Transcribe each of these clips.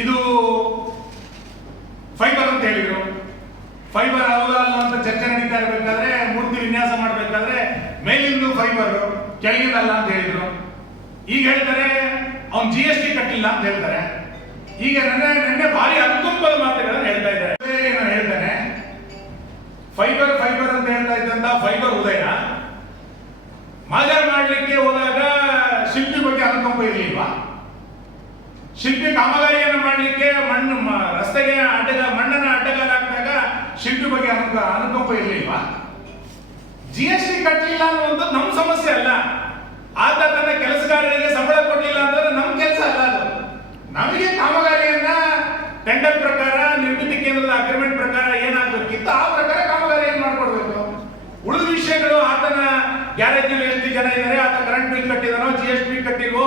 ಇದು ಫೈಬರ್ ಅಂತ ಹೇಳಿದ್ರು. ಫೈಬರ್ ಹೌದಾ ಅಲ್ಲ ಅಂತ ಚರ್ಚೆ ನಡೀತಾ ಇರಬೇಕಾದ್ರೆ ಮೂರ್ತಿ ವಿನ್ಯಾಸ ಮಾಡಬೇಕಾದ್ರೆ ಮೇಲಿಂದು ಫೈಬರ್ ಕೆಳಗಿನಲ್ಲ ಅಂತ ಹೇಳಿದ್ರು. ಈಗ ಹೇಳ್ತಾರೆ, ಅವ್ನು ಜಿ ಎಸ್ ಟಿ ಕಟ್ಟಿಲ್ಲ ಅಂತ ಹೇಳ್ತಾರೆ. ಈಗ ನನ್ನ, ನಿನ್ನೆ ಭಾರಿ ಅನುಕಂಪದ ಮಾತುಗಳನ್ನು ಹೇಳ್ತಾ ಇದ್ದಾರೆ. ನಾನು ಹೇಳ್ತಾನೆ. ಫೈಬರ್ ಫೈಬರ್ ಅಂತ ಹೇಳ್ತಾ ಇದ್ದಂತ ಫೈಬರ್ ಉದಯ. ಮಾಜರ್ ಮಾಡಲಿಕ್ಕೆ ಹೋದಾಗ ಶಿಲ್ಪಿ ಬಗ್ಗೆ ಅನುಕಂಪ ಇರಲಿಲ್ವಾ? ಶಿಲ್ಪಿ ಕಾಮಗಾರಿಯನ್ನು ಮಾಡಲಿಕ್ಕೆ ಮಣ್ಣು ರಸ್ತೆಗೆ ಅಡ್ಡಗ, ಮಣ್ಣನ್ನು ಅಡ್ಡಗಾಲ ಹಾಕಿದಾಗ ಶಿಲ್ಪಿ ಬಗ್ಗೆ ಅನುಕ, ಅನುಕಂಪ ಇರಲಿಲ್ವಾ? ಜಿ ಎಸ್ ಟಿ ಕಟ್ಟಲಿಲ್ಲ ಅನ್ನುವಂಥದ್ದು ನಮ್ಮ ಸಮಸ್ಯೆ ಅಲ್ಲ. ಆತ ತನ್ನ ಕೆಲಸಗಾರರಿಗೆ ಸಂಬಳ ಕೊಡಲಿಲ್ಲ ಅಂತಂದ್ರೆ ನಮ್ಮ ಕೆಲಸ ಅಲ್ಲ ಅದು. ನಮಗೆ ಕಾಮಗಾರಿಯನ್ನ ಟೆಂಡರ್ ಪ್ರಕಾರ, ನಿರ್ಮಿತಿ ಕೇಂದ್ರದ ಅಗ್ರಿಮೆಂಟ್ ಪ್ರಕಾರ ಏನಾಗಬೇಕಿತ್ತು ಆ ಪ್ರಕಾರ ಕಾಮಗಾರಿಯನ್ನು ಮಾಡಿಕೊಡ್ಬೇಕು. ಉಳಿದ ವಿಷಯಗಳು ಆತನ ಗ್ಯಾರೇಜ್ನಲ್ಲಿ ಎಷ್ಟು ಜನ ಇದ್ದಾರೆ ಆತ ಕರೆಂಟ್ ಬಿಲ್ ಕಟ್ಟಿದಾನೋ ಜಿ ಎಸ್ ಟಿ ಕಟ್ಟಿಲ್ವೋ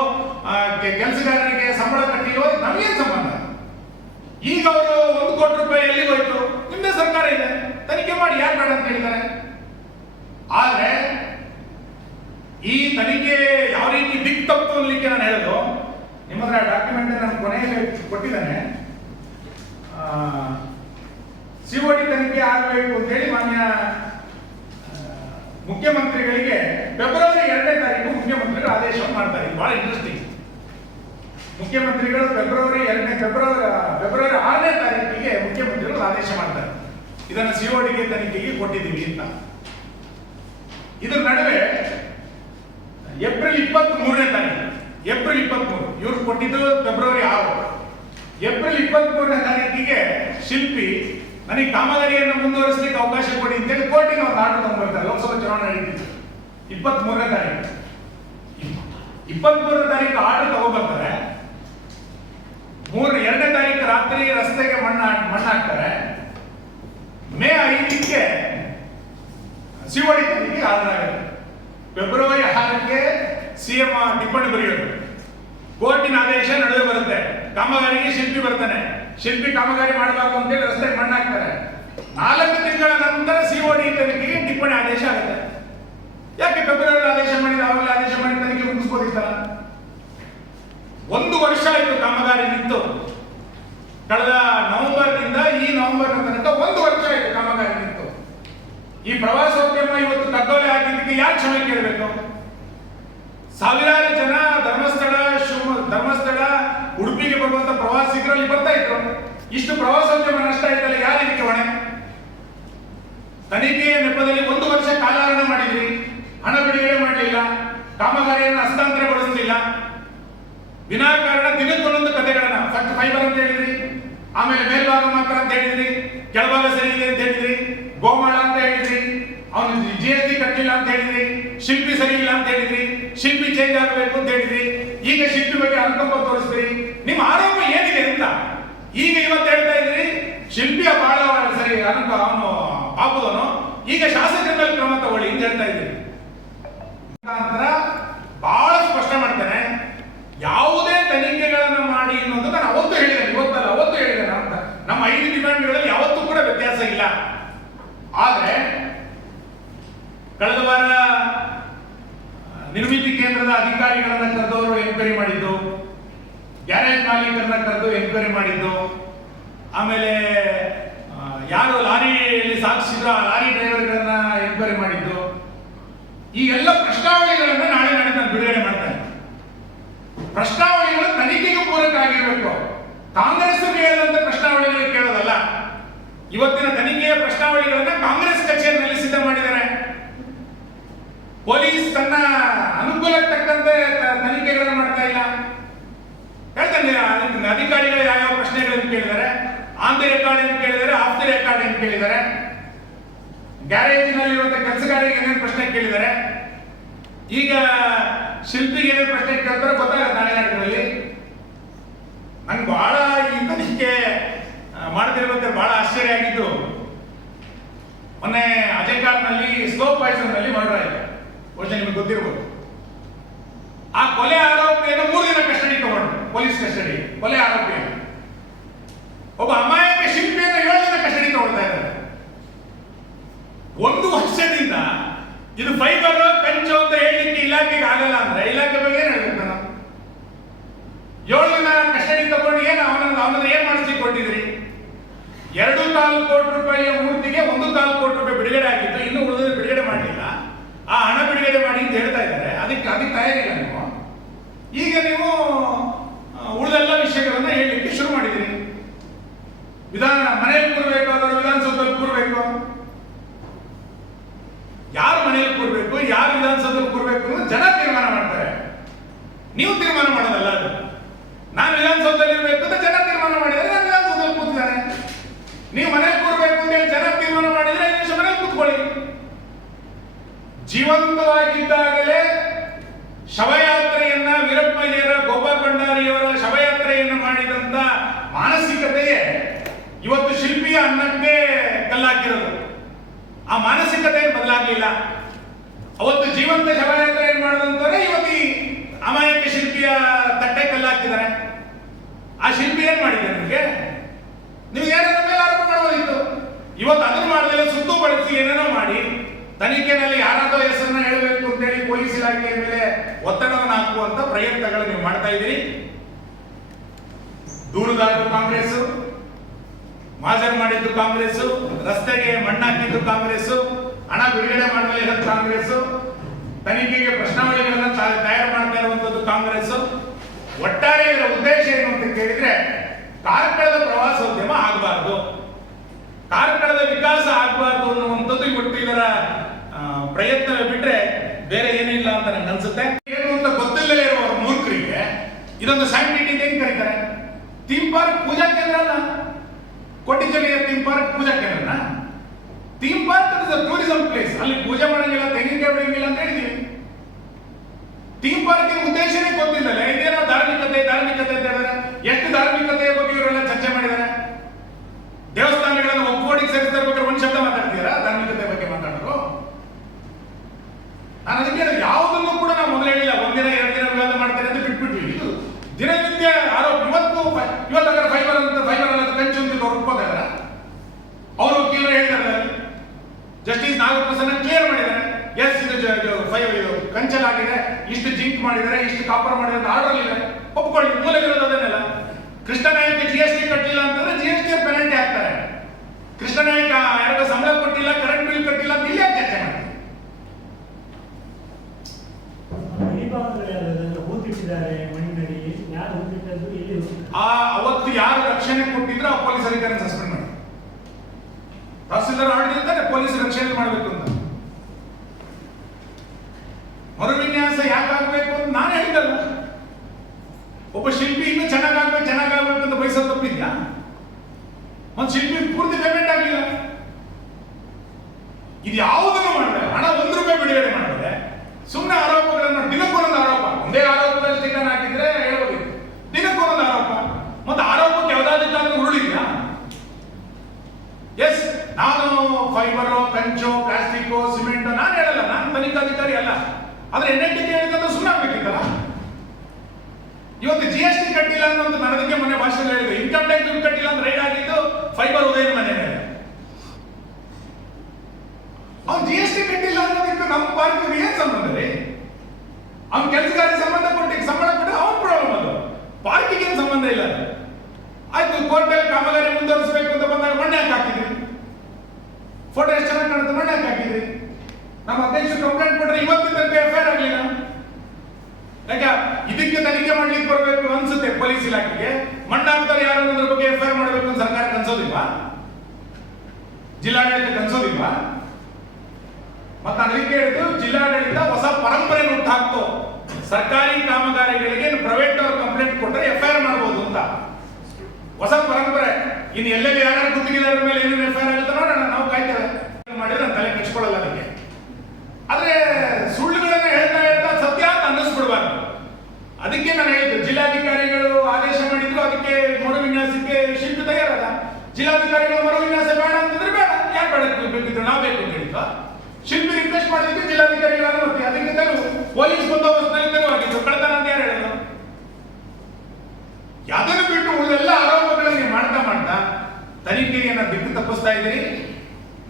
ಕೆಲಸಗಾರರಿಗೆ ಸಂಬಳ ಕಟ್ಟಿಲ್ವೋ, ನಮಗೇನು ಸಂಬಂಧ? ಈಗ ಅವರು ಒಂದು ಕೋಟಿ ರೂಪಾಯಿ ಎಲ್ಲಿ ಹೋಯ್ತು? ನಿಮ್ದೇ ಸರ್ಕಾರ ಇದೆ. ತನಿಖೆ ಮಾಡಿ ಯಾರು ಬೇಡ ಅಂತ ಹೇಳಿದ್ದಾರೆ. ಆದ್ರೆ ಈ ತನಿಖೆ ಯಾವ ರೀತಿ ದಿಕ್ ತಪ್ಪು ಅನ್ಲಿಕ್ಕೆ ನಾನು ಹೇಳೋದು, ನಿಮ್ಮ ಹತ್ರ ಡಾಕ್ಯುಮೆಂಟ್ ನಾನು ಕೊನೆಯಲ್ಲಿ ಕೊಟ್ಟಿದ್ದಾನೆ. ಸಿಒಡಿ ತನಿಖೆ ಆಗಬೇಕು ಅಂತ ಹೇಳಿ ಮಾನ್ಯ ಮುಖ್ಯಮಂತ್ರಿಗಳಿಗೆ ಫೆಬ್ರವರಿ ಎರಡನೇ ತಾರೀಕು ಮುಖ್ಯಮಂತ್ರಿಗಳು ಆದೇಶವನ್ನು ಮಾಡ್ತಾರೆ. ಬಹಳ ಇಂಟ್ರೆಸ್ಟಿಂಗ್ ಮುಖ್ಯಮಂತ್ರಿಗಳು ಫೆಬ್ರವರಿ ಎರಡನೇ ಫೆಬ್ರವರಿ ಫೆಬ್ರವರಿ ಆರನೇ ತಾರೀಕಿಗೆ ಮುಖ್ಯಮಂತ್ರಿಗಳು ಆದೇಶ ಮಾಡ್ತಾರೆ. ಇದನ್ನು ಸಿಒಡಿಗೆ ತನಿಖೆಗೆ ಕೊಟ್ಟಿದ್ದೀವಿ ಅಂತ. ಇದರ ನಡುವೆ ಏಪ್ರಿಲ್ ಇಪ್ಪತ್ತ್ ಮೂರನೇ ತಾರೀಕು. ಏಪ್ರಿಲ್ ಇಪ್ಪತ್ತ್ ಮೂರು ಇವ್ರು ಕೊಟ್ಟಿದ್ದು ಫೆಬ್ರವರಿ ಆರು. ಏಪ್ರಿಲ್ ಇಪ್ಪತ್ತ್ ಮೂರನೇ ತಾರೀಕಿಗೆ ಶಿಲ್ಪಿ ನನಗೆ ಕಾಮಗಾರಿಯನ್ನು ಮುಂದುವರಿಸಲಿಕ್ಕೆ ಅವಕಾಶ ಕೊಡಿ ಅಂತೇಳಿ ಕೋರ್ಟಿನ ಒಂದು ಆರ್ಡರ್ ತಗೊಂಡ್ಬರ್ತಾರೆ ಲೋಕಸಭಾ ಚುನಾವಣೆ ನಡೀತಿದೆ. ಇಪ್ಪತ್ತ್ ಮೂರನೇ ತಾರೀಕು. ಇಪ್ಪತ್ತ್ ಮೂರನೇ ತಾರೀಕು ಆರ್ಡರ್ ತಗೋಬರ್ತಾರೆ ಮೂರು ಎರಡನೇ ತಾರೀಕು ರಾತ್ರಿ ರಸ್ತೆಗೆ ಮಣ್ಣ ಹಾಕ್ತಾರೆ ಮೇ ಐದಕ್ಕೆ ಸಿಒಡಿ ತನಿಖೆ ಹಾಜರಾಗುತ್ತೆ ಫೆಬ್ರವರಿ ಆರಕ್ಕೆ ಸಿಎಂ ಟಿಪ್ಪಣಿ ಬರೆಯೋದು. ಕೋರ್ಟಿನ ಆದೇಶ ನಡೆದು ಬರುತ್ತೆ. ಕಾಮಗಾರಿಗೆ ಶಿಲ್ಪಿ ಬರ್ತಾನೆ. ಶಿಲ್ಪಿ ಕಾಮಗಾರಿ ಅಂತ ಹೇಳಿ ರಸ್ತೆ ಮಣ್ಣು ಹಾಕ್ತಾರೆ. ನಾಲ್ಕು ತಿಂಗಳ ನಂತರ ಸಿಒಡಿ ತನಿಖೆಗೆ ಟಿಪ್ಪಣಿ ಆದೇಶ ಆಗುತ್ತೆ. ಯಾಕೆ ಫೆಬ್ರವರಿ ಆದೇಶ ಮಾಡಿದ ಆವಾಗಲೇ ಆದೇಶ ಮಾಡಿ ತನಿಖೆ ಮುಗಿಸ್ಬೋದಿತ್ತಲ್ಲ? ಒಂದು ವರ್ಷ ಆಯ್ತು ಕಾಮಗಾರಿ ನಿಂತು. ಕಳೆದ ನವೆಂಬರ್ನಿಂದ ಈ ನವೆಂಬರ್ ತನಕ ಒಂದು ವರ್ಷ ಆಯ್ತು ಕಾಮಗಾರಿ ನಿಂತು. ಈ ಪ್ರವಾಸೋದ್ಯಮ ಇವತ್ತು ಕಗ್ಗೋಲೆ ಆಗಿದ್ದಕ್ಕೆ ಯಾಕೆ ಕ್ಷಮೆ ಕೇಳಬೇಕು? ಸಾವಿರಾರು ಜನ ಧರ್ಮಸ್ಥಳ ಇಷ್ಟು ಪ್ರವಾಸೋದ್ಯಮ ನಷ್ಟ ಆಯ್ತಲ್ಲ, ಯಾರು ಇದಕ್ಕೆ ಹೊಣೆ? ತನಿಖೆಯ ನೆಪದಲ್ಲಿ ಒಂದು ವರ್ಷ ಕಾಲಹರಣ ಮಾಡಿದ್ರಿ. ಹಣ ಬಿಡುಗಡೆ ಮಾಡಲಿಲ್ಲ, ಕಾಮಗಾರಿಯನ್ನು ಹಸ್ತಾಂತರಗೊಳಿಸಲಿಲ್ಲ. ವಿನಾಕಾರಣ ದಿನಕ್ಕೊಂದೊಂದು ಕಥೆಗಳನ್ನ ಫಸ್ಟ್ ಫೈಬರ್ ಅಂತ ಹೇಳಿದ್ರಿ, ಆಮೇಲೆ ಮೇಲ್ಭಾಗ ಮಾತ್ರ ಅಂತ ಹೇಳಿದ್ರಿ, ಕೆಳಭಾಗ ಸರಿ ಇದೆ ಅಂತ ಹೇಳಿದ್ರಿ, ಗೋಮಾಳ ಅಂತ ಹೇಳಿದ್ರಿ, ಅವನು ಜಿ ಎಸ್ ಟಿ ಕಟ್ಟಿಲ್ಲ ಅಂತ ಹೇಳಿದ್ರಿ, ಶಿಲ್ಪಿ ಸರಿ ಇಲ್ಲ ಅಂತ ಹೇಳಿದ್ರಿ, ಶಿಲ್ಪಿ ಚೇಂಜ್ ಆಗಬೇಕು ಅಂತ ಹೇಳಿದ್ರಿ, ಈಗ ಶಿಲ್ಪಿ ಬಗ್ಗೆ ಅನುಕಂಪ ತೋರಿಸ್ತೀರಿ. ನಿಮ್ಮ ಆರೋಪ ಏನಿದೆ ಅಂತ? ಈಗ ಇವತ್ತು ಹೇಳ್ತಾ ಇದ್ರಿ ಶಿಲ್ಪಿಯ ಬಾಳ ಸರಿ, ಅನಂತ ಅವನು ಪಾಪದವನು ಈಗ ಶಾಸಕರ ಮೇಲೆ ಕ್ರಮ ತಗೊಳ್ಳಿ ಅಂತ ಹೇಳ್ತಾ ಇದ್ರಿ ಮುಖಾಂತರ ಬಹಳ ಸ್ಪಷ್ಟ ಮಾಡ್ತೇನೆ, ಯಾವುದೇ ತನಿಖೆಗಳನ್ನು ಮಾಡಿ ಅನ್ನೋದು ನಾನು ಅವತ್ತು ಹೇಳಿದ್ದೇನೆ, ಇವತ್ತಲ್ಲ, ಅವತ್ತು ಹೇಳಿದ್ದೇನೆ ಅಂತ. ನಮ್ಮ ಐದು ಡಿಮ್ಯಾಂಡ್ಗಳಲ್ಲಿ ಯಾವತ್ತೂ ಕೂಡ ವ್ಯತ್ಯಾಸ ಇಲ್ಲ. ಆದ್ರೆ, ಕಳೆದ ವಾರ ನಿರ್ಮಿತಿ ಕೇಂದ್ರದ ಅಧಿಕಾರಿಗಳನ್ನ ಕರೆದವರು ಎನ್ಕ್ವೈರಿ ಮಾಡಿದ್ದು ಗ್ಯಾರೇಜ್ ಮಾಲೀಕರನ್ನ ಕರೆದು ಎನ್ಕ್ವೈರಿ ಮಾಡಿದ್ದು. ಆಮೇಲೆ ಯಾರು ಲಾರಿಯಲ್ಲಿ ಸಾಗಿಸಿದ್ರು ಆ ಲಾರಿ ಡ್ರೈವರ್ಗಳನ್ನ ಎನ್ಕ್ವೈರಿ ಮಾಡಿದ್ದು. ಈ ಎಲ್ಲ ಪ್ರಶ್ನಾವಳಿಗಳನ್ನು ನಾಳೆ ನಾಳೆ ನಾನು ಬಿಡುಗಡೆ ಮಾಡ್ತೇನೆ ಪ್ರಶ್ನಾವಳಿಗಳು ತನಿಖೆಗೆ ಪೂರಕ ಆಗಿರಬೇಕು. ಕಾಂಗ್ರೆಸ್ ಕೇಳಿದಂತ ಪ್ರಶ್ನಾವಳಿಗಳು ಕೇಳೋದಲ್ಲ. ಇವತ್ತಿನ ತನಿಖೆಯ ಪ್ರಶ್ನಾವಳಿಗಳನ್ನ ಕಾಂಗ್ರೆಸ್ ಕಚೇರಿನಲ್ಲಿ ಸಿದ್ಧ ಮಾಡಿದ್ದಾರೆ. ಪೊಲೀಸ್ ತನ್ನ ಅನುಕೂಲಕ್ಕೆ ತಕ್ಕಂತೆ ತನಿಖೆಗಳನ್ನು ಮಾಡ್ತಾ ಇಲ್ಲ. ಅಧಿಕಾರಿಗಳು ಯಾವ್ಯಾವ ಪ್ರಶ್ನೆಗಳನ್ನು ಕೇಳಿದ್ದಾರೆ ಆನ್ ದಿ ರೆಕಾರ್ಡ್ ಏನು ಕೇಳಿದ್ದಾರೆ ಆಫ್ ದಿ ರೆಕಾರ್ಡ್ ಅಂತ ಕೇಳಿದ್ದಾರೆ ಗ್ಯಾರೇಜಿನಲ್ಲಿರುವಂತ ಕೆಲಸಗಾರರಿಗೆ ಏನೇನು ಪ್ರಶ್ನೆ ಕೇಳಿದ್ದಾರೆ ಈಗ ಶಿಲ್ಪಿಗೆ ಏನೇನು ಪ್ರಶ್ನೆ ಕೇಳ್ತಾರೆ ಗೊತ್ತಾಗತ್ತೆ ನಾಳೆ ನಾಡಿನಲ್ಲಿ ನಂಗೆ ಬಹಳ ಈ ತನಿಖೆ ಮಾಡ್ತಿರುವಂತೆ ಬಹಳ ಆಶ್ಚರ್ಯ ಆಗಿದ್ದು. ಮೊನ್ನೆ ಅಜಯಕಾರ್ನಲ್ಲಿ ಸ್ಲೋ ಪಾಯ್ಸನ್ನಲ್ಲಿ ಮರ್ಡರ್ ಆಯ್ತು. ಬಹುಶಃ ನಿಮಗೆ ಗೊತ್ತಿರ್ಬೋದು. ಆ ಕೊಲೆ ಆರೋಪಿಯನ್ನು ಮೂರು ದಿನ ಕಸ್ಟಡಿ ತಗೊಂಡು ಪೊಲೀಸ್ ಕಸ್ಟಡಿ ಕೊಲೆ ಆರೋಪಿ ಒಬ್ಬ ಅಮಾಯಕ ಶಿಲ್ಪಿಯನ್ನು ಏಳು ದಿನ ಕಸ್ಟಡಿ ತಗೊಳ್ತಾ ಇದ್ದಾರೆ ಒಂದು ವರ್ಷದಿಂದ ಇದು ಫೈಬರ್ ಪೆಂಚು ಅಂತ ಹೇಳಲಿಕ್ಕೆ ಇಲಾಖೆಗೆ ಆಗಲ್ಲ ಅಂದ್ರೆ ಇಲಾಖೆ ಬಗ್ಗೆ ಏನ್ ಹೇಳ್ಬೇಕು ನಾನು ಏಳು ದಿನ ಕಸ್ಟಡಿ ತಗೊಂಡು ಏನು ಕೊಟ್ಟಿದ್ರಿ? ಎರಡು ತಾಲೂಕು ಕೋಟಿ ರೂಪಾಯಿಯ ಮೂರ್ತಿಗೆ ಒಂದು ತಾಲೂಕು ಕೋಟಿ ರೂಪಾಯಿ ಬಿಡುಗಡೆ ಆಗಿತ್ತು, ಇನ್ನು ಉಳಿದ ಬಿಡುಗಡೆ ಮಾಡಲಿಲ್ಲ. ಆ ಹಣ ಬಿಡುಗಡೆ ಮಾಡಿ ಅಂತ ಹೇಳ್ತಾ ಇದ್ದಾರೆ. ಅದಕ್ಕೆ ಅದಕ್ಕೆ ತಯಾರಿಲ್ಲ ನೀವು. ಈಗ ನೀವು ಆ, ಉಳಿದೆಲ್ಲ ವಿಷಯಗಳನ್ನ ಹೇಳಲಿಕ್ಕೆ ಶುರು ಮಾಡಿದ್ದೀರಿ ವಿಧಾನ ಮನೆಯಲ್ಲಿ ಕೂರ್ಬೇಕು ವಿಧಾನ ವಿಧಾನಸೌಧದಲ್ಲಿ ಕೂರ್ಬೇಕು. ಯಾರು ಮನೆಯಲ್ಲಿ ಕೂರಬೇಕು, ಯಾರು ವಿಧಾನಸೌಧದಲ್ಲಿ ಕೂರಬೇಕು ಅನ್ನೋದು ಜನ ತೀರ್ಮಾನ ಮಾಡ್ತಾರೆ. ನೀವು ತೀರ್ಮಾನ ಮಾಡೋದಲ್ಲ ಅದು. ನಾನು ವಿಧಾನಸೌಧದಲ್ಲಿ ಇರಬೇಕು ಅಂತ ಜನ ತೀರ್ಮಾನ ಮಾಡಿದರೆ ನಾನು ವಿಧಾನಸೌಧದಲ್ಲಿ ಕೂತಿದ್ದಾನೆ. ನೀವು ಮನೆಯಲ್ಲಿ ಕೂರಬೇಕು ಅಂತ ಹೇಳಿ ಜನ ತೀರ್ಮಾನ ಮಾಡಿದ್ರೆ ಐದು ನಿಮಿಷ ಮನೆಯಲ್ಲಿ ಕೂತ್ಕೊಳ್ಳಿ. ಜೀವಂತವಾಗಿದ್ದಾಗಲೇ ಶವಯಾತ್ರೆಯನ್ನ ವೀರಪ್ಪಯ್ಯರ ಗೋಪಾಲ್ ಭಂಡಾರಿಯವರ ಶವಯಾತ್ರೆಯನ್ನು ಮಾಡಿದಂತ ಮಾನಸಿಕತೆಯೇ ಇವತ್ತು ಶಿಲ್ಪಿಯ ಅನ್ನಕ್ಕೆ ಕಲ್ಲಾಕಿರೋದು. ಆ ಮಾನಸಿಕತೆ ಬದಲಾಗಲಿಲ್ಲ? ಅವತ್ತು ಜೀವಂತ ಶವಯಾತ್ರೆ ಏನ್ ಮಾಡಿದಂತಾರೆ ಇವತ್ತು ಅಮಾಯಕ ಶಿಲ್ಪಿಯ ತಟ್ಟೆ ಕಲ್ಲಾಕಿದ್ದಾರೆ. ಆ ಶಿಲ್ಪಿ ಏನ್ ಮಾಡಿದೆ ನಿಮಗೆ? ನೀವು ಏನೇನ ಮೇಲೆ ಆರೋಪ ಮಾಡಬಹುದಿತ್ತು. ಇವತ್ತು ಅದನ್ನು ಸುತ್ತು ಬಳಸಿ ಏನೇನೋ ಮಾಡಿ ತನಿಖೆನಲ್ಲಿ ಯಾರಾದರೂ ಹೆಸರನ್ನ ಹೇಳಬೇಕು ಅಂತೇಳಿ ಪೊಲೀಸ್ ಇಲಾಖೆಯ ಮೇಲೆ ಒತ್ತಡವನ್ನು ಹಾಕುವಂತ ಪ್ರಯತ್ನಗಳು ನೀವು ಮಾಡ್ತಾ ಇದ್ದೀರಿ. ದೂರುದಾರರು ಕಾಂಗ್ರೆಸ್ ಮಾಜರ್ ಮಾಡಿದ್ದು ಕಾಂಗ್ರೆಸ್ ರಸ್ತೆಗೆ ಮಣ್ಣಾಕಿದ್ದು ಕಾಂಗ್ರೆಸ್ ಹಣ ಬಿಡುಗಡೆ ಮಾಡಲು ಇರೋದು ಕಾಂಗ್ರೆಸ್ ತನಿಖೆಗೆ ಪ್ರಶ್ನಾವಳಿಗಳನ್ನು ತಯಾರು ಮಾಡ್ತಾ ಇರುವಂತದ್ದು ಕಾಂಗ್ರೆಸ್ ಒಟ್ಟಾರೆ ಇದರ ಉದ್ದೇಶ ಏನು ಅಂತ ಕೇಳಿದ್ರೆ, ಕಾರ್ಕಳದ ಪ್ರವಾಸೋದ್ಯಮ ಆಗಬಾರ್ದು. ಕಾರ್ಕಳದ ವಿಕಾಸ ಆಗಬಾರ್ದು ಅನ್ನುವಂಥದ್ದು ಇವತ್ತು ಇದರ ಪ್ರಯತ್ನ ಬಿಟ್ರೆ ಬೇರೆ ಏನಿಲ್ಲ ಅಂತ ನನಗೆ ಅನ್ಸುತ್ತೆ. ಏನು ಅಂತ ಗೊತ್ತಿಲ್ಲದೆ ಇರುವ ಮೂರ್ಖರಿಗೆ ಇದೊಂದು ಸೈಂಟಿಟಿ ಏನ್ ಕರೀತಾರೆ. ಥೀಮ್ ಪಾರ್ಕ್ ಪೂಜಾ ಕೇಂದ್ರ ಅಲ್ಲ. ಕೊಟ್ಟಿಗೆರೆಯ ಥೀಮ್ ಪಾರ್ಕ್ ಪೂಜಾ ಕೇಂದ್ರನ theme park is tourism place ಅಲ್ಲಿ ಪೂಜೆ ಮಾಡಂಗಿಲ್ಲ, ತೆಂಗಿನಕಾಯಿ ಬೆಳೆಯಂಗಿಲ್ಲ ಅಂತ ಹೇಳಿದೀವಿ. ಥೀಮ್ ಪಾರ್ಕಿನ ಉದ್ದೇಶನೇ ಗೊತ್ತಿಲ್ಲಲ್ಲ ಇದೇನೋ ಧಾರ್ಮಿಕತೆ ಧಾರ್ಮಿಕತೆ ಅಂತ ಹೇಳಿದ್ರೆ ಎಷ್ಟು ಧಾರ್ಮಿಕತೆಯ ಬಗ್ಗೆ ಇವರೆಲ್ಲ ಚರ್ಚೆ ಮಾಡಿದ್ದಾರೆ ದೇವಸ್ಥಾನಗಳನ್ನು ಒಪ್ಪೋಡಿಗೆ ಸೇರಿಸ್ತಾ ಇರ್ಬೇಕಾದ್ರೆ ಒಂದು ಶಬ್ದ ಮಾತಾಡ್ತೀರಾ ಧಾರ್ಮಿಕತೆ ಬಗ್ಗೆ ಮಾತಾಡೋರು ನಾನು ಅದಕ್ಕೆ ಹೇಳಿದೆ, ಯಾವುದನ್ನು ಕೂಡ ನಾವು ಮೊದಲು ಹೇಳಿಲ್ಲ ಒಂದಿನ ಎರಡು ದಿನ ವಿವಾದ ಮಾಡ್ತಾರೆ ಅಂತ ಬಿಟ್ಬಿಟ್ವಿ ಇದು ದಿನನಿತ್ಯ ಆರೋಪ ಇವತ್ತು ಫೈ- ಇವತ್ತು ಅಗರ್ ಫೈಬರ್ ಅಂತ ಫೈಬರ್ ಅನ್ನೋದು ಕಂಚು ಅಂತ ಅವ್ರು ಒಪ್ಕೋತಾ ಇದಾರ ಅವರು ವಕೀಲರು ಹೇಳ್ತಾರೆ ಜಸ್ಟಿಸ್ ನಾಗಪ್ರಸನ್ನ ಕ್ಲಿಯರ್ ಮಾಡಿದ್ದಾರೆ ಎಸ್ ಇದು ಜ- ಇದು ಫೈ- ಇದು ಕಂಚಲಾಗಿದೆ ಇಷ್ಟು ಜಿಂಕ್ ಮಾಡಿದರೆ ಇಷ್ಟು ಕಾಪರ್ ಮಾಡಿದ್ದಾರೆ ಆರ್ಡರ್ ಇದೆ ಒಪ್ಕೊಳ್ಳಿ ಮೂಲಗಳಿರೋದು ಅದನ್ನೆಲ್ಲ. ಕೃಷ್ಣ ನಾಯಕ ಜಿ ಎಸ್ ಟಿ ಕಟ್ಟಿಲ್ಲ ಅಂತಂದ್ರೆ ಜಿ ಎಸ್ ಟಿ ಪೆನಲ್ಟಿ ಹಾಕ್ತಾರೆ. ಕೃಷ್ಣ ನಾಯಕ ಯಾರಿಗೂ ಸಂಬಳ ಕೊಟ್ಟಿಲ್ಲ ಕರೆಂಟ್ ಬಿಲ್ ಕಟ್ಟಿಲ್ಲ ಅಂತ ಇಲ್ಲಿ ಯಾಕೆ ಚರ್ಚೆ ಮಾಡ್ತಾರೆ? ಆ ಅವತ್ತು ಯಾರು ರಕ್ಷಣೆ ಕೊಟ್ಟಿದ್ರು ಆ ಪೊಲೀಸ್ ಅಧಿಕಾರಿ ಸಸ್ಪೆಂಡ್ ಮಾಡಿ ತಹಸೀಲ್ದಾರ್ ಆರ್ಡರ್ ಇರ್ತಾರೆ ಪೊಲೀಸ್ ರಕ್ಷಣೆ ಮಾಡಬೇಕು ಅಂತ ಮರುವಿನ್ಯಾಸ ಯಾಕೆ ಆಗ್ಬೇಕು ಅಂತ ನಾನು ಹೇಳಿದ್ದಲ್ಲ ಒಬ್ಬ ಶಿಲ್ಪಿ ಇನ್ನೂ ಚೆನ್ನಾಗಾಗ್ಬೇಕು ಚೆನ್ನಾಗಾಗ್ಬೇಕು ಅಂತ ಬಯಸೋ ತಪ್ಪಿದ್ಯಾ? ಒಂದು ಶಿಲ್ಪಿ ಪೂರ್ತಿ ಪೇಮೆಂಟ್ ಆಗಲಿಲ್ಲ. ಇದು ಯಾವುದನ್ನು ಮಾಡಿದೆ? ಹಣ ಒಂದು ರೂಪಾಯಿ ಬಿಡುಗಡೆ ಮಾಡಿದೆ. ಸುಮ್ಮನೆ ಆರೋಪಗಳನ್ನು ದಿನಕ್ಕೊಂದೊಂದು ಆರೋಪ. ಒಂದೇ ಆರೋಪದಲ್ಲಿ ಚಿಕನ್ ಹಾಕಿದ್ರೆ ಹೇಳ್ಬೋದಿತ್ತು ದಿನಕ್ಕೊಂದೊಂದು ಆರೋಪ. ಮತ್ತೆ ಆರೋಪಕ್ಕೆ ಯಾವುದಾದ್ರೂ ಅಂತ ಉರುಳಿದ್ಯಾ? ಎಸ್ ನಾನು ಫೈಬರು ಕಂಚು ಪ್ಲಾಸ್ಟಿಕ್ ಸಿಮೆಂಟ್ ನಾನು ಹೇಳಲ್ಲ. ನಾನು ತನಿಖಾಧಿಕಾರಿ ಅಲ್ಲ. ಆದ್ರೆ ಎನ್ ಐ ಟಿ ಹೇಳಿದ್ರೆ ಸುಮ್ಮನೆ ಆಗ್ಬೇಕಿತ್ತಲ್ಲ ಎಸ್ ಟಿ ನನಗೆ ಮೊನ್ನೆ ಭಾಷೆಯಲ್ಲಿ ಹೇಳಿದ್ರು. ಇನ್ಕಮ್ ಟ್ಯಾಕ್ಸ್ ದುಡ್ಡು ಕಟ್ಟಿಲ್ಲ ಅಂತ ರೈಡ್ ಆಗಿದ್ದು ಫೈಬರ್ ಉದಯನ ಮನೆ ಮೇಲೆ. ಅವ್ನು ಜಿ ಎಸ್ ಟಿ ಕಟ್ಟಿಲ್ಲ ಅನ್ನೋದಕ್ಕೆ ನಮ್ಮ ಪಾರ್ಕಿಗೆ ಏನ್ ಸಂಬಂಧ ರೀ? ಅವ್ನ ಕೆಲಸಗಾರ ಸಂಬಂಧ ಕೊಟ್ಟು ಸಂಬಳ ಕೊಟ್ಟು ಅವನ ಪ್ರಾಬ್ಲಮ್ ಅದು ಪಾರ್ಕಿಗೆ ಏನ್ ಸಂಬಂಧ ಇಲ್ಲ ಅದು ಆಯ್ತು ಕೋರ್ಟಲ್ಲಿ ಕಾಮಗಾರಿ ಮುಂದುವರಿಸಬೇಕು ಅಂತ ಬಂದಾಗ ಮಣ್ಣೆ ಹಾಕಿ ಹಾಕಿದ್ರಿ ಫೋಟೋ ಎಷ್ಟು ಚೆನ್ನಾಗಿ ಕಾಣುತ್ತೆ ಮಣ್ಣೆ ಹಾಕಿ ಹಾಕಿದ್ರಿ ನಮ್ಮ ಅಧ್ಯಕ್ಷರು ಕಂಪ್ಲೇಂಟ್ ಕೊಟ್ರೆ ಇವತ್ತಿನ ತನಕ ಎಫ್ ಐ ಆರ್ ಆಗಲಿಲ್ಲ ಯಾಕೆ ಇದಕ್ಕೆ ತನಿಖೆ ಮಾಡ್ಲಿಕ್ಕೆ ಬರಬೇಕು ಅನ್ಸುತ್ತೆ ಪೊಲೀಸ್ ಇಲಾಖೆಗೆ ಮಣ್ಣು ಹಾಕ್ತಾರೆ ಯಾರು ಅನ್ನೋದ್ರ ಬಗ್ಗೆ ಎಫ್ ಐ ಆರ್ ಮಾಡಬೇಕು ಅಂತ ಸರ್ಕಾರಕ್ಕೆ ಅನ್ಸೋದಿಲ್ವಾ ಜಿಲ್ಲಾಡಳಿತಕ್ಕೆ ಅನ್ಸೋದಿಲ್ವಾ ಮತ್ತೆ ಅದಕ್ಕೆ ಹೇಳಿದ್ದು, ಜಿಲ್ಲಾಡಳಿತ ಹೊಸ ಪರಂಪರೆ ಹುಟ್ಟಾಕ್ತು. ಸರ್ಕಾರಿ ಕಾಮಗಾರಿಗಳಿಗೆ ಪ್ರೈವೇಟ್ ಅವ್ರು ಕಂಪ್ಲೇಂಟ್ ಕೊಟ್ಟರೆ ಎಫ್ ಐ ಆರ್ ಮಾಡ್ಬೋದು ಅಂತ. ಹೊಸ ಪರಂಪರೆ. ಇನ್ನು ಎಲ್ಲೆಲ್ಲಿ ಯಾರು ಗುತ್ತಿಗೆದಾರರ ಮೇಲೆ ಏನೇನು ಎಫ್ ಐ ಆರ್ ಆಗುತ್ತೆ ನೋಡೋಣ, ನಾವು ಕಾಯ್ತೇವೆ. ಮಾಡಿದ್ರೆ ನಾನು ತಲೆ ಕೆಡಿಸ್ಕೊಳ್ಳಲ್ಲ ಅದಕ್ಕೆ. ಆದ್ರೆ ಸುಳ್ಳುಗಳನ್ನ ಹೇಳ್ತಾ ಹೇಳ್ತಾ ಸತ್ಯ ಅಂತ ಅನ್ನಿಸ್ಬಿಡ್ಬಾರ್ದು. ಅದಕ್ಕೆ ನಾನು ಹೇಳಿದ್ದು, ಜಿಲ್ಲಾಧಿಕಾರಿಗಳು ಆದೇಶ ಮಾಡಿದ್ರು, ಅದಕ್ಕೆ ಮರುವಿನ್ಯಾಸಕ್ಕೆ ಶಿಲ್ಪ ತಯಾರಲ್ಲ ಜಿಲ್ಲಾಧಿಕಾರಿಗಳು ಮರುವಿನ್ಯಾಸ ಬೇಡ ಅಂತಂದ್ರೆ ಬೇಕಿದ್ರು ನಾವು ಬೇಕು ಅಂತ ಹೇಳಿದ್ವಾ ಶಿಲ್ಪಿ ಮಾಡಲಿಕ್ಕೆ ಮಾಡಿದ್ದಕ್ಕೆ ಜಿಲ್ಲಾಧಿಕಾರಿಗಳ ಅನುಮತಿ ಅದಕ್ಕೆ ತೆರವು ಪೊಲೀಸ್ ಬಂದೋಬಸ್ತ್ನಲ್ಲಿಂದಲೂ ಆಗಿದ್ದು ಕಳ್ತನ ಅಂತ ಯಾರು ಹೇಳಿದ್ರು ಯಾವುದನ್ನು ಬಿಟ್ಟು ಉಳಿದೆಲ್ಲ ಆರೋಪಗಳನ್ನು ಮಾಡ್ತಾ ಮಾಡ್ತಾ ತನಿಖೆಯನ್ನು ಬಿಟ್ಟು ತಪ್ಪಿಸ್ತಾ ಇದ್ದೀರಿ.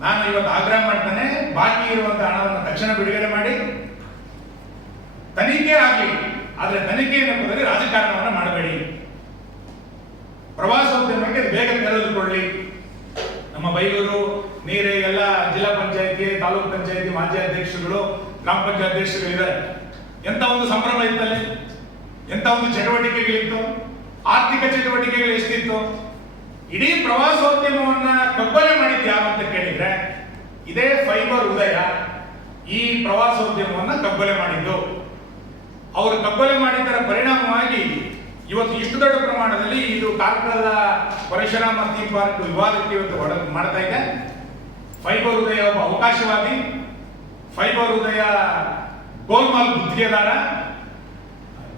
ನಾನು ಇವತ್ತು ಆಗ್ರಹ ಮಾಡ್ತಾನೆ, ಬಾಕಿ ಇರುವಂತ ಹಣವನ್ನು ತಕ್ಷಣ ಬಿಡುಗಡೆ ಮಾಡಿ. ತನಿಖೆ ಆಗಲಿ, ಆದರೆ ತನಿಖೆ ನೆಪದಲ್ಲಿ ರಾಜಕಾರಣವನ್ನು ಮಾಡಬೇಡಿ. ಪ್ರವಾಸೋದ್ಯಮಕ್ಕೆ ಬೇಗ ತೆರೆದುಕೊಳ್ಳಿ. ನಮ್ಮ ಬೈಲೂರು, ನೀರೇ ತಾಲೂಕ್ ಪಂಚಾಯತಿ ಮಾಜಿ ಅಧ್ಯಕ್ಷರುಗಳು, ಗ್ರಾಮ ಪಂಚಾಯತ್ ಅಧ್ಯಕ್ಷರುಗಳಿದ್ದಾರೆ. ಎಂತ ಒಂದು ಸಂಭ್ರಮ ಇತ್ತಲ್ಲಿ? ಎಂತ ಒಂದು ಚಟುವಟಿಕೆಗಳಿತ್ತು? ಆರ್ಥಿಕ ಚಟುವಟಿಕೆಗಳು ಎಷ್ಟಿತ್ತು? ಇಡೀ ಪ್ರವಾಸೋದ್ಯಮವನ್ನ ಕಬ್ಬನೆ ಮಾಡಿದ್ದು ಯಾರು ಅಂತ ಕೇಳಿದ್ರೆ, ಇದೇ ಫೈಬರ್ ಉದಯ ಈ ಪ್ರವಾಸೋದ್ಯಮವನ್ನ ಕಬ್ಬಲೆ ಮಾಡಿದ್ದು. ಅವರು ಕಬ್ಬಲೆ ಮಾಡಿದ್ದರ ಪರಿಣಾಮವಾಗಿ ಇವತ್ತು ಇಷ್ಟು ದೊಡ್ಡ ಪ್ರಮಾಣದಲ್ಲಿ ಇದು ಕಾರ್ಕಳದ ಪರಶುರಾಮ ಥೀಮ್ ಪಾರ್ಕ್ ವಿವಾದಕ್ಕೆ ಇವತ್ತು ಮಾಡ್ತಾ ಇದೆ. ಫೈಬರ್ ಉದಯ ಒಬ್ಬ ಅವಕಾಶವಾದಿ ಫೈಬರ್ ಉದಯ ಗೋಲ್ಮಾಲ್ ಗುತ್ತಿಗೆದಾರ.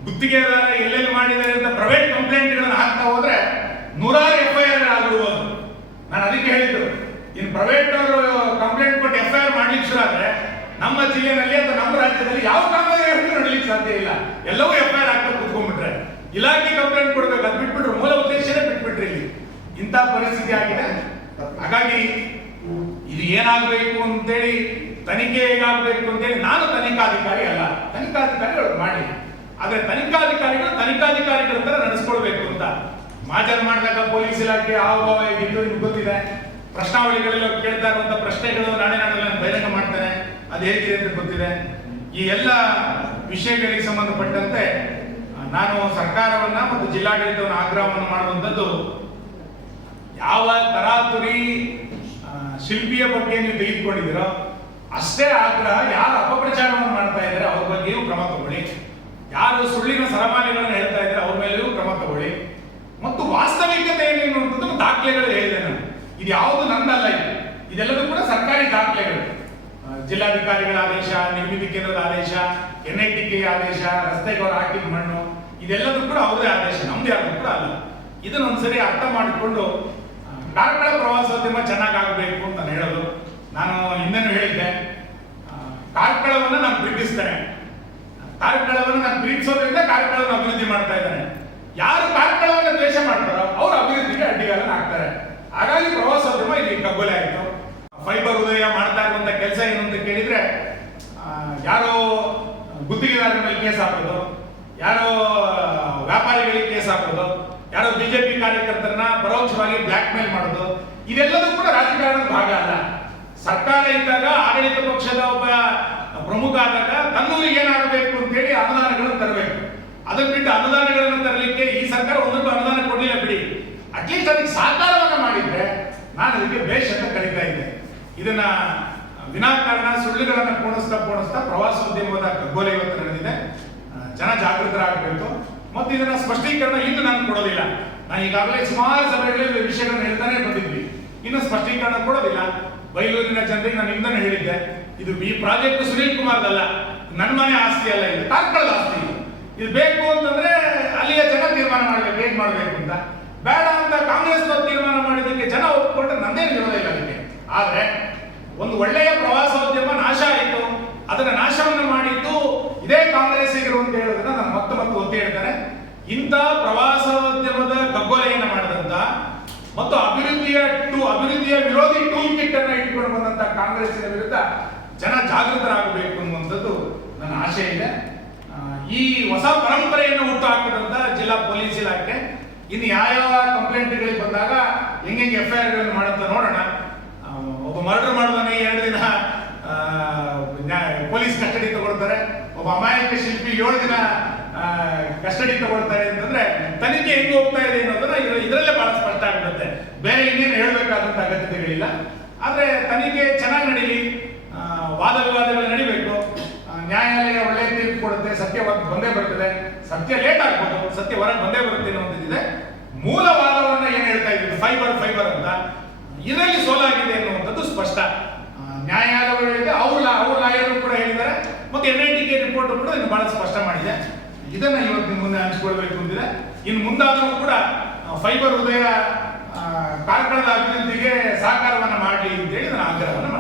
ಗುತ್ತಿಗೆದಾರ ಎಲ್ಲೆಲ್ಲಿ ಮಾಡಿದ್ದಾರೆ ಅಂತ ಪ್ರೈವೇಟ್ ಕಂಪ್ಲೇಂಟ್ಗಳನ್ನು ಹಾಕ್ತಾ ಹೋದ್ರೆ ನೂರಾರು ಎಫ್ ಐ ಆರ್ ಆಗಿರ್ಬೋದು. ನಾನು ಅದಕ್ಕೆ ಹೇಳಿದ್ದು, ಇನ್ನು ಪ್ರೈವೇಟ್ ಅವರು ಕಂಪ್ಲೇಂಟ್ ಕೊಟ್ಟು ಎಫ್ ಐ ಆರ್ ಮಾಡ್ಲಿಕ್ಕೆ ಶುರು ಆದ್ರೆ ನಮ್ಮ ಜಿಲ್ಲೆನಲ್ಲಿ ಅಥವಾ ನಮ್ಮ ರಾಜ್ಯದಲ್ಲಿ ಯಾವ ಕಾಮಗಾರಿಗಳು ನಡೀಲಿಕ್ಕೆ ಸಾಧ್ಯ ಇಲ್ಲ. ಎಲ್ಲವೂ ಎಫ್ ಐ ಆರ್ ಹಾಕ್ತಾ ಕೂತ್ಕೊಂಡ್ಬಿಟ್ರೆ. ಇಲಾಖೆ ಕಂಪ್ಲೇಂಟ್ ಕೊಡ್ಬೇಕು ಅದು ಬಿಟ್ಬಿಟ್ರು ಮೂಲ ಉದ್ದೇಶನೇ ಬಿಟ್ಬಿಟ್ರಿ ಇಲ್ಲಿ. ಇಂಥ ಪರಿಸ್ಥಿತಿ ಆಗಿದೆ. ಹಾಗಾಗಿ ಏನಾಗಬೇಕು ಅಂತೇಳಿ ತನಿಖೆ ಹೇಗಾಗಬೇಕು ಅಂತೇಳಿ ನಾನು ತನಿಖಾಧಿಕಾರಿ ಅಲ್ಲ. ತನಿಖಾಧಿಕಾರಿಗಳು ಮಾಡಿ. ಆದ್ರೆ ತನಿಖಾಧಿಕಾರಿಗಳು ತನಿಖಾಧಿಕಾರಿಗಳ ತರ ನಡೆಸ್ಕೊಳ್ಬೇಕು ಅಂತ. ಮಾಜರ್ ಮಾಡಿದಾಗ ಪೊಲೀಸ್ ಇಲಾಖೆ ಹಾವಭಾವ ಹೇಗಿದ್ದು ನಿಮ್ಗೆ ಗೊತ್ತಿದೆ. ಪ್ರಶ್ನಾವಳಿಗಳೆಲ್ಲ ಕೇಳ್ತಾ ಇರುವಂತ ಪ್ರಶ್ನೆಗಳು ನಾಳೆ ನಾಳೆ ನಾನು ಬಹಿರಂಗ ಮಾಡ್ತೇನೆ. ಅದು ಹೇಗಿದೆ ಅಂತ ಗೊತ್ತಿದೆ. ಈ ಎಲ್ಲ ವಿಷಯಗಳಿಗೆ ಸಂಬಂಧಪಟ್ಟಂತೆ ನಾನು ಸರ್ಕಾರವನ್ನ ಮತ್ತು ಜಿಲ್ಲಾಡಳಿತವನ್ನು ಆಗ್ರಹವನ್ನು ಮಾಡುವಂಥದ್ದು, ಯಾವ ತರಾತುರಿ ಶಿಲ್ಪಿಯ ಬಗ್ಗೆ ನೀವು ತೆಗೆದುಕೊಂಡಿದ್ದೀರೋ, ಅಷ್ಟೇ ಆಗ್ರಹ ಯಾರು ಅಪಪ್ರಚಾರವನ್ನು ಮಾಡ್ತಾ ಇದ್ದಾರೆ ಅವ್ರ ಬಗ್ಗೆಯೂ ಕ್ರಮ ತಗೊಳ್ಳಿ. ಯಾರು ಸುಳ್ಳಿನ ಸರಮಾಲೆಗಳನ್ನು ಹೇಳ್ತಾ ಇದ್ದಾರೆ ಅವ್ರ ಮೇಲೆಯೂ ಕ್ರಮ ತಗೊಳ್ಳಿ. ಮತ್ತು ವಾಸ್ತವಿಕತೆ ಏನೇನು ಅಂತಂದ್ರೆ ದಾಖಲೆಗಳು ಹೇಳಿದೆ ನಾನು. ಇದು ಯಾವುದು ನಂದಲ್ಲ ಇದು. ಇದೆಲ್ಲದೂ ಕೂಡ ಸರ್ಕಾರಿ ದಾಖಲೆಗಳು. ಜಿಲ್ಲಾಧಿಕಾರಿಗಳ ಆದೇಶ, ನಿರ್ಮಿತಿ ಕೇಂದ್ರದ ಆದೇಶ ಎನ್ ಐ ಆದೇಶ, ರಸ್ತೆಗೆ ಅವ್ರು ಹಾಕಿದ ಮಣ್ಣು, ಇದೆಲ್ಲದೂ ಕೂಡ ಅವರೇ ಆದೇಶ. ನಮ್ದೇ ಆದ್ರೂ ಕೂಡ ಅಲ್ಲ. ಇದನ್ನೊಂದ್ಸರಿ ಅರ್ಥ ಮಾಡಿಕೊಂಡು ಕಾರ್ಕಳ ಪ್ರವಾಸೋದ್ಯಮ ಚೆನ್ನಾಗಾಗಬೇಕು ಅಂತ ನಾನು ಹೇಳೋದು. ನಾನು ಹಿಂದೆನೂ ಹೇಳಿದ್ದೆ. ಕಾರ್ಕಳವನ್ನು ನಾನು ಪ್ರೀತಿಸ್ತೇನೆ. ಕಾರ್ಕಳವನ್ನು ನಾನು ಪ್ರೀತಿಸೋದ್ರಿಂದ ಕಾರ್ಕಳವನ್ನು ಅಭಿವೃದ್ಧಿ ಮಾಡ್ತಾ ಇದ್ದಾನೆ. ಯಾರು ಕಾರ್ಕಳವನ್ನು ದ್ವೇಷ ಮಾಡ್ತಾರೋ ಅವರು ಅಭಿವೃದ್ಧಿಗೆ ಅಡ್ಡಿಗಾಲನ್ನು ಹಾಕ್ತಾರೆ ಹಾಗಾಗಿ ಪ್ರವಾಸೋದ್ಯಮ ಇಲ್ಲಿ ಕಗ್ಗೊಲೆ ಆಯಿತು. ಫೈಬರ್ ಉದಯ ಮಾಡ್ತಾ ಇರುವಂತ ಕೆಲಸ ಏನು ಅಂತ ಕೇಳಿದ್ರೆ ಯಾರೋ ಗುತ್ತಿಗೆದಾರರ ಮೇಲೆ ಕೇಸ್ ಹಾಕೋದು ಯಾರೋ ವ್ಯಾಪಾರಿಗಳಿಗೆ ಕೇಸ್ ಹಾಕೋದು ಯಾರೋ ಬಿಜೆಪಿ ಕಾರ್ಯಕರ್ತರನ್ನ ಪರೋಕ್ಷವಾಗಿ ಬ್ಲಾಕ್ ಮೇಲ್ ಮಾಡೋದು ಇದೆಲ್ಲದೂ ಕೂಡ ರಾಜಕಾರಣದ ಭಾಗ ಅಲ್ಲ. ಸರ್ಕಾರ ಇದ್ದಾಗ ಆಡಳಿತ ಪಕ್ಷದ ಒಬ್ಬ ಪ್ರಮುಖ ಆದಾಗ ತನ್ನೂರಿಗೆ ಏನಾಗಬೇಕು ಅಂತೇಳಿ ಅನುದಾನಗಳನ್ನು ತರಬೇಕು. ಅದನ್ನು ಬಿಟ್ಟು ಅನುದಾನಗಳನ್ನು ತರಲಿಕ್ಕೆ ಈ ಸರ್ಕಾರ ಒಂದಕ್ಕೂ ಅನುದಾನ ಕೊಡಲಿಲ್ಲ ಬಿಡಿ. ಅಟ್ಲೀಸ್ಟ್ ಅದಕ್ಕೆ ಸಹಕಾರವನ್ನು ಮಾಡಿದ್ರೆ ನಾನು ಅದಕ್ಕೆ ಬೇಷ್ ಅಂತ ಕರೀತಾ ಇದ್ದೆ. ಇದನ್ನ ವಿನಾಕಾರಣ ಸುಳ್ಳುಗಳನ್ನು ಪೋಣಿಸ್ತಾ ಪೋಣಿಸ್ತಾ ಪ್ರವಾಸೋದ್ಯಮದ ಕಗ್ಗೋಲೆ ಇವತ್ತು ನಡೆದಿದೆ. ಜನ ಜಾಗೃತರಾಗಬೇಕು. ಮತ್ತು ಇದನ್ನ ಸ್ಪಷ್ಟೀಕರಣ ಇನ್ನು ನಾನು ಕೊಡೋದಿಲ್ಲ. ನಾನು ಈಗಾಗಲೇ ಸುಮಾರು ಸಭೆಗಳಲ್ಲಿ ವಿಷಯಗಳನ್ನ ಹೇಳ್ತಾನೆ ಬಂದಿದ್ವಿ. ಇನ್ನು ಸ್ಪಷ್ಟೀಕರಣ ಕೊಡೋದಿಲ್ಲ. ಬೈಲೂರಿನ ಜನರಿಗೆ ನಾನು ಹಿಂದನೇ ಹೇಳಿದ್ದೆ, ಇದು ಈ ಪ್ರಾಜೆಕ್ಟ್ ಸುನೀಲ್ ಕುಮಾರ್ದಲ್ಲ ನನ್ನ ಮನೆ ಆಸ್ತಿ ಅಲ್ಲ ಇದು ಕಾರ್ಕಳದ ಆಸ್ತಿ ಇದು. ಬೇಕು ಅಂತಂದ್ರೆ ಅಲ್ಲಿಯ ಜನ ತೀರ್ಮಾನ ಮಾಡಬೇಕು, ಏನ್ ಮಾಡಬೇಕು ಅಂತ. ಬೇಡ ಅಂತ ಕಾಂಗ್ರೆಸ್ ತೀರ್ಮಾನ ಮಾಡಿದ್ದಕ್ಕೆ ಜನ ಒಪ್ಪಿಕೊಂಡ್ರೆ ನಂದೇನು ವಿರೋಧ ಇಲ್ಲ ಅದಕ್ಕೆ. ಆದ್ರೆ ಒಂದು ಒಳ್ಳೆಯ ಪ್ರವಾಸೋದ್ಯಮ ನಾಶ ಆಯಿತು, ಅದನ್ನ ನಾಶವನ್ನು ಮಾಡಿದ್ದು ಇದೇ ಕಾಂಗ್ರೆಸ್ಸಿಗರು ಅಂತ ಹೇಳೋದನ್ನ ನಾನು ಮತ್ತೆ ಮತ್ತೆ ಒತ್ತಿ ಹೇಳ್ತಾರೆ ಇಂಥ ಪ್ರವಾಸೋದ್ಯಮದ ಕಗ್ಗೊಲೆಯನ್ನು ಮಾಡಿದಂತ ಮತ್ತು ಅಭಿವೃದ್ಧಿಯ ಟು ಅಭಿವೃದ್ಧಿಯ ವಿರೋಧಿ ಟೂಲ್ ಕಿಟ್ ಅನ್ನ ಇಟ್ಕೊಂಡು ಬಂದಂತ ಕಾಂಗ್ರೆಸ್ಸಿನ ವಿರುದ್ಧ ಜನ ಜಾಗೃತರಾಗಬೇಕು ಅನ್ನುವಂಥದ್ದು ನನ್ನ ಆಶೆ ಇದೆ. ಈ ಹೊಸ ಪರಂಪರೆಯನ್ನು ಹುಟ್ಟು ಹಾಕಿದಂತ ಜಿಲ್ಲಾ ಪೊಲೀಸ್ ಇಲಾಖೆ ಇನ್ನು ಯಾವ ಕಂಪ್ಲೇಂಟ್ಗಳಿಗೆ ಬಂದಾಗ ಹೆಂಗೆ ಎಫ್ ಐ ಆರ್ಗಳನ್ನು ಮಾಡುತ್ತ ನೋಡೋಣ. ಒಬ್ಬ ಮರ್ಡರ್ ಮಾಡಿದಾನೆ ಎರಡು ದಿನ ಪೊಲೀಸ್ ಕಸ್ಟಡಿ ತಗೊಳ್ತಾರೆ. ಒಬ್ಬ ಅಮಾಯಕ ಶಿಲ್ಪಿ ಏಳು ದಿನ ಕಸ್ಟಡಿ ತಗೊಳ್ತಾರೆ ಅಂತಂದ್ರೆ ತನಿಖೆ ಹೆಂಗ್ ಹೋಗ್ತಾ ಇದೆ ಅನ್ನೋದನ್ನ ಇದ್ರ- ಇದರಲ್ಲೇ ಬಹಳ ಸ್ಪಷ್ಟ ಆಗಿರುತ್ತೆ ಬೇರೆ ಇನ್ನೇನು ಹೇಳಬೇಕಾದಂತ ಅಗತ್ಯತೆಗಳಿಲ್ಲ. ಆದ್ರೆ ತನಿಖೆ ಚೆನ್ನಾಗಿ ನಡೀಲಿ. ವಾದ ವಿವಾದಗಳು ನಡಿಬೇಕು. ನ್ಯಾಯಾಲಯ ಒಳ್ಳೆ ತೀರ್ಪು ಕೊಡುತ್ತೆ, ಸತ್ಯ ಬಂದೇ ಬರ್ತದೆ. ಸತ್ಯ ಲೇಟ್ ಆಗ್ಬೋದು, ಸತ್ಯ ಹೊರಗೆ ಬಂದೇ ಬರುತ್ತೆ ಅನ್ನುವಂಥದ್ದಿದೆ ಮೂಲ ವಾದವನ್ನ ಏನ್ ಹೇಳ್ತಾ ಇದ್ದೀವಿ ಫೈಬರ್ ಫೈಬರ್ ಅಂತ. ಇದರಲ್ಲಿ ಸೋಲಾಗಿದೆ ಅನ್ನುವಂಥದ್ದು ಸ್ಪಷ್ಟ. ನ್ಯಾಯಾಲಯಗಳು ಹೇಳಿದೆ ಅವ್ರ ಅವ್ರ ಲಾಯರು ಕೂಡ ಹೇಳಿದ್ದಾರೆ. ಮತ್ತೆ N I T K report ಕೂಡ ಇದು ಬಹಳ ಸ್ಪಷ್ಟ ಮಾಡಿದೆ. ಇದನ್ನ ಇವತ್ತು ನಿಮ್ಮ ಮುಂದೆ ಹಂಚಿಕೊಳ್ಬೇಕು ಅಂದಿದೆ ಇನ್ನು ಮುಂದಾದರೂ ಕೂಡ ಫೈಬರ್ ಹೃದಯ ಕಾರ್ಕಳದ ಅಭಿವೃದ್ಧಿಗೆ ಸಹಕಾರವನ್ನು ಮಾಡಲಿ ಅಂತೇಳಿ ನಾನು ಆಗ್ರಹವನ್ನು